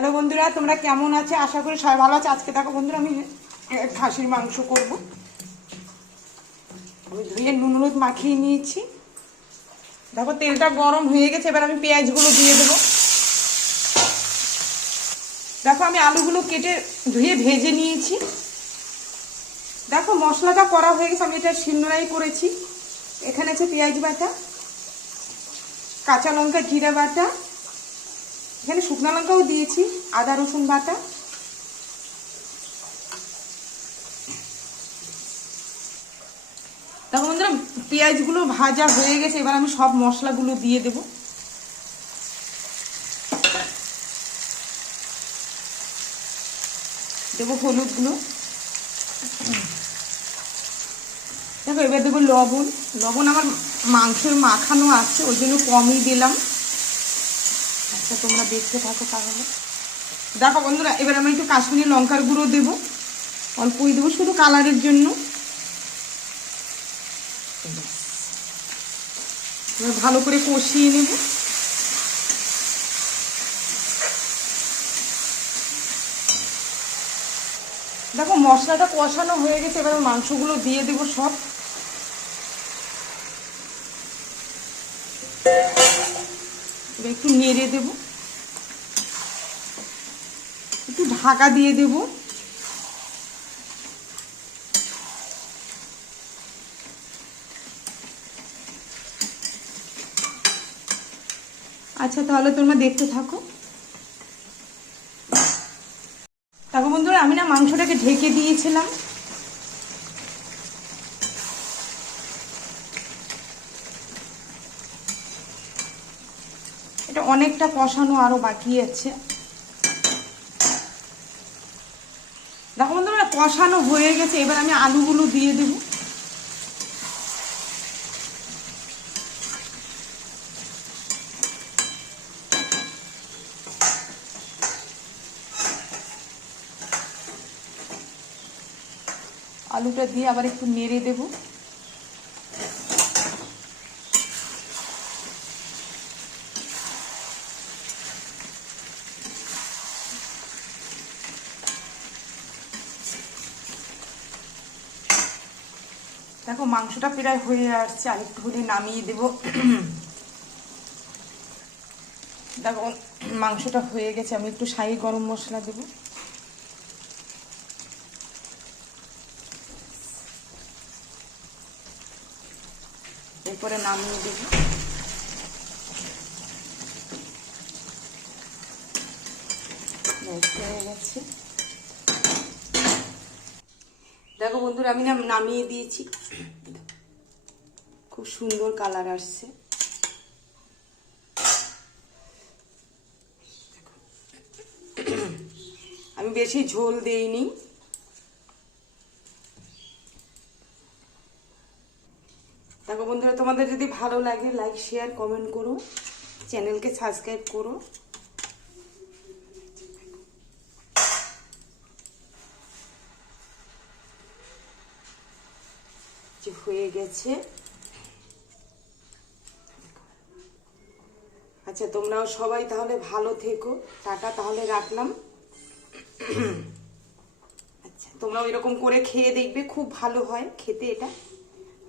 Hello বন্ধুরা, তোমরা কেমন আছো? আশা করি সবাই ভালো আছে। আজকে দেখো বন্ধুরা, আমি খাসির মাংস করব। আমি ধুয়ে নুন হলুদ মাখিয়ে নিয়েছি। দেখো তেলটা গরম হয়ে গেছে, এবার আমি পেঁয়াজগুলো দিয়ে দেবো। দেখো আমি আলুগুলো কেটে ধুয়ে ভেজে নিয়েছি। দেখো মশলাটা করা হয়ে গেছে, আমি এটা শিলনোড়াই করেছি। এখানে আছে পেঁয়াজ বাটা, কাঁচা লঙ্কা জিরা বাটা, এখানে শুকনো লঙ্কাও দিয়েছি, আদা রসুন বাটা। দেখো বন্ধুরা, পেঁয়াজগুলো ভাজা হয়ে গেছে, এবার আমি সব মশলাগুলো দিয়ে দেব। দেবো হলুদ গুঁড়ো, দেখো এবার দেবো লবণ। লবণ আমার মাংসের মাখানো আছে, ওই জন্য কমই দিলাম। আচ্ছা তোমরা দেখতে থাকো তাহলে। দেখো বন্ধুরা, এবার আমি একটু কাশ্মীরি লঙ্কার গুঁড়ো দেবো, অল্পই দেবো, শুধু কালারের জন্য। এবার ভালো করে কষিয়ে নেব। দেখো মশলাটা কষানো হয়ে গেছে, এবার মাংসগুলো দিয়ে দেবো সব। এবার একটু নেড়ে দেব, একটু ঢাকা দিয়ে দেব। আচ্ছা তাহলে তোমরা দেখতে থাকো। দেখো বন্ধুরা, আমি না মাংসটাকে ঢেকে দিয়েছিলাম। এটা অনেকটা কষানো আরো বাকি আছে। দেখো বন্ধুরা, কষানো হয়ে গেছে, এবার আমি আলুগুলো দিয়ে দেব। আলুটা দিয়ে আবার একটু নেড়ে দেব। দেখো মাংসটা প্রায় হয়ে আসছে, আরেকটু হলে নামিয়ে দেব। দেখো মাংসটা হয়ে গেছে, আমি একটু শাহি গরম মশলা দেব। এরপরে নামিয়ে দেব। হয়ে গেছে। দেখো বন্ধুরা, আমি নামিয়ে দিয়েছি। খুব সুন্দর কালার আসছে। আমি বেশি ঝোল দেইনি। দেখো বন্ধুরা, তোমাদের যদি ভালো লাগে লাইক শেয়ার কমেন্ট করো, চ্যানেলকে সাবস্ক্রাইব করো। হয়ে গেছে। আচ্ছা তোমরাও সবাই তাহলে ভালো থেকো। টাটা, তাহলে রাখলাম। আচ্ছা তোমরাও এরকম করে খেয়ে দেখবে, খুব ভালো হয় খেতে এটা।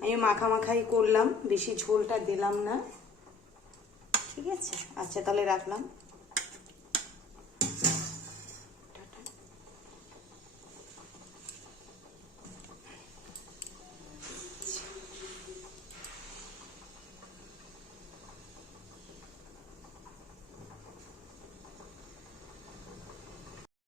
আমি মাখাই করলাম, বেশি ঝোলটা দিলাম না। ঠিক আছে, আচ্ছা তাহলে রাখলাম।